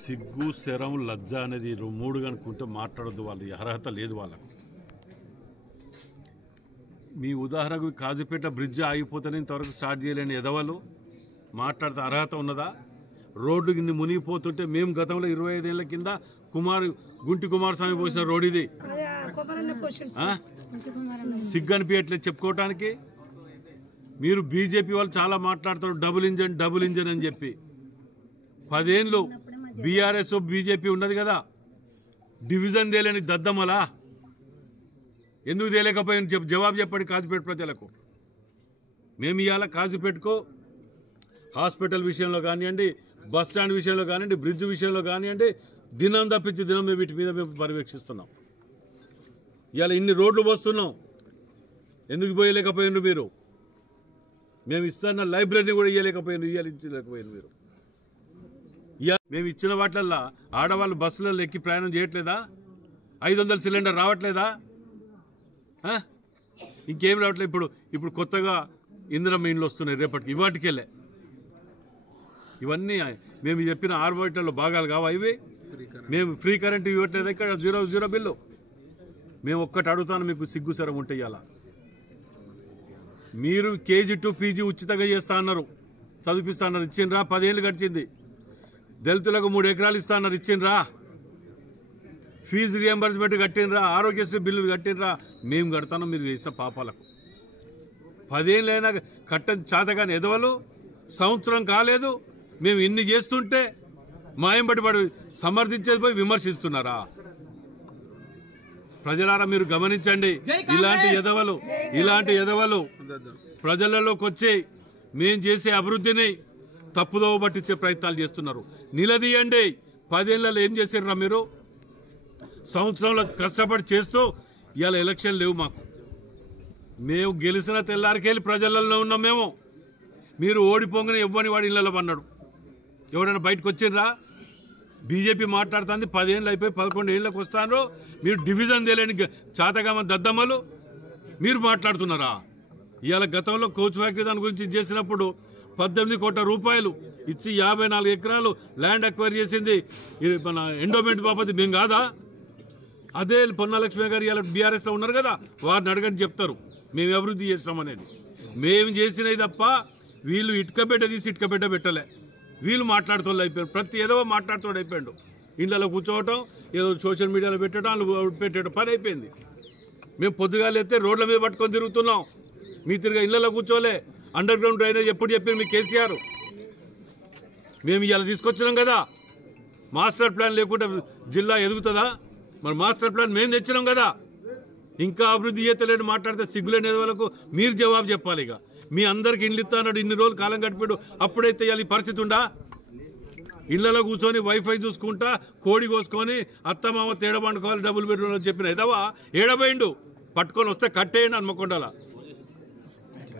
సిగ్గు శరం లజ్జ అనేది మూడు కనుక్కుంటే మాట్లాడద్దు, వాళ్ళ అర్హత లేదు వాళ్ళకు. మీ ఉదాహరణకు కాజీపేట బ్రిడ్జ్ ఆగిపోతేనే ఇంతవరకు స్టార్ట్ చేయలేని ఎదవలు మాట్లాడితే అర్హత ఉన్నదా? రోడ్డు కింద మునిగిపోతుంటే మేము గతంలో 25 ఏళ్ల కింద గుంటి కుమారస్వామి పోసిన రోడ్ ఇది. సిగ్గు అనిపించట్లేదు చెప్పుకోవటానికి. మీరు బీజేపీ వాళ్ళు చాలా మాట్లాడతారు, డబుల్ ఇంజన్ అని చెప్పి. 10 ఏళ్ళు బీఆర్ఎస్ బీజేపీ ఉన్నది కదా, డివిజన్ తేలేని దద్దమలా ఎందుకు తేలేకపోయిన జవాబు చెప్పండి కాజీపేట ప్రజలకు. మేము ఇవాళ కాజీపేటకు హాస్పిటల్ విషయంలో కానివ్వండి, బస్ స్టాండ్ విషయంలో కానివ్వండి, బ్రిడ్జ్ విషయంలో కానివ్వండి, దినం తప్పించి దినం మేము వీటి మీద మేము పర్యవేక్షిస్తున్నాం. ఇవాళ ఇన్ని రోడ్లు పోస్తున్నాం, ఎందుకు పోయలేకపోయినారు మీరు? మేము ఇస్తున్న లైబ్రరీని కూడా ఇవ్వలేకపోయినారు, ఇవ్వలేకపోయినారు మీరు. మేము ఇచ్చిన వాటిల్లో ఆడవాళ్ళు బస్సులలో ఎక్కి ప్రయాణం చేయట్లేదా? 500 సిలిండర్ రావట్లేదా? ఇంకేం రావట్లేదు. ఇప్పుడు కొత్తగా ఇందిరమ్మ ఇండ్లు వస్తున్నాయి రేపటికి, ఇవాటికెళ్ళే. ఇవన్నీ మేము చెప్పిన ఆర్బిటర్లో భాగాలు కావా ఇవి? మేము ఫ్రీ కరెంట్ ఇవ్వట్లేదు, ఇక్కడ 0 బిల్లు. మేము ఒక్కటి అడుగుతాను, మీకు సిగ్గుసరం ఉంటే ఇవాళ మీరు KG to PG ఉచితంగా చేస్తా అన్నారు, చదివిస్తా అన్నారు, ఇచ్చిండ్రా? 10 ఏళ్ళు గడిచింది. దళితులకు 3 ఎకరాలు ఇస్తా అన్నారు, ఇచ్చిండ్రా? ఫీజు రియంబర్స్మెంట్ కట్టినరా? ఆరోగ్యశ్రీ బిల్లులు కట్టినరా? మేము కడతాను, మీరు చేసిన పాపాలకు. 10 ఏళ్ళైనా కట్టని చేతగాని ఎదవలు, సంవత్సరం కాలేదు మేము ఇన్ని చేస్తుంటే మాయంబడి పడి సమర్థించేది పోయి విమర్శిస్తున్నారా? ప్రజలారా మీరు గమనించండి, ఇలాంటి ఎదవలు ప్రజలలోకి వచ్చి మేం చేసే అభివృద్ధిని తప్పుదోవ పట్టించే ప్రయత్నాలు చేస్తున్నారు. నిలదీయండి. 10 ఏళ్ళలో ఏం చేశారా మీరు? సంవత్సరంలో కష్టపడి చేస్తూ ఇవాళ ఎలక్షన్ లేవు మాకు. మేము గెలిచిన తెల్లారికెళ్ళి ప్రజలలో ఉన్నాం మేము. మీరు ఓడిపోగానే ఇవ్వని వాడి ఇళ్లలో పన్నాడు. ఎవడైనా బయటకు వచ్చిండ్రా? బీజేపీ మాట్లాడుతుంది 10 ఏళ్ళు అయిపోయి 11 ఏళ్ళకి వస్తాను, మీరు డివిజన్ తెలియని చాతగామ దద్దమ్మలు మీరు మాట్లాడుతున్నారా? ఇవాళ గతంలో కోచ్ ఫ్యాక్టరీ దాని గురించి చేసినప్పుడు 18 కోట్ల రూపాయలు ఇచ్చి 54 ఎకరాలు ల్యాండ్ అక్వైర్ చేసింది మన ఎండోమెంట్ బాపతి మేము కాదా? అదే పొన్నాలక్ష్మి గారు ఇవాళ బీఆర్ఎస్లో ఉన్నారు కదా, వారిని అడగండి చెప్తారు మేము అభివృద్ధి చేసినాం అనేది. మేము చేసినవి తప్ప వీళ్ళు ఇటుకబిడ్డ తీసి ఇటుకబిడ్డ పెట్టలే. వీళ్ళు మాట్లాడుతూ అయిపోయారు, ప్రతి ఏదో మాట్లాడుతూ అయిపోయాడు. ఇళ్ళలో కూర్చోవటం, ఏదో సోషల్ మీడియాలో పెట్టడం, పెట్టడం పని అయిపోయింది. మేము పొద్దుగాలు ఎత్తే రోడ్ల మీద పట్టుకొని తిరుగుతున్నాం, మీ తిరిగా ఇళ్లలో కూర్చోలే. అండర్ గ్రౌండ్ డ్రైనేజ్ ఎప్పుడు చెప్పారు మీ కేసీఆర్? మేము ఇవాళ తీసుకొచ్చినాం కదా. మాస్టర్ ప్లాన్ లేకుండా జిల్లా ఎదుగుతుందా? మరి మాస్టర్ ప్లాన్ మేము తెచ్చినాం కదా. ఇంకా అభివృద్ధి చేతలేని మాట్లాడితే సిగ్గులేని వాళ్ళకు మీరు జవాబు చెప్పాలి. ఇక మీ అందరికి ఇండ్లు ఇస్తా అన్నాడు, ఇన్ని రోజులు కాలం గడిపాడు, అప్పుడైతే ఇవాళ ఈ పరిస్థితి ఉందా? ఇళ్లలో కూర్చొని వైఫై చూసుకుంటా కోడి కోసుకొని అత్తమామ తేడా పండుకోవాలి, డబుల్ బెడ్రూమ్ అని చెప్పిన ఎదవా ఏడబోయిండు. పట్టుకొని వస్తే కట్టేయండి హన్మకొండలా.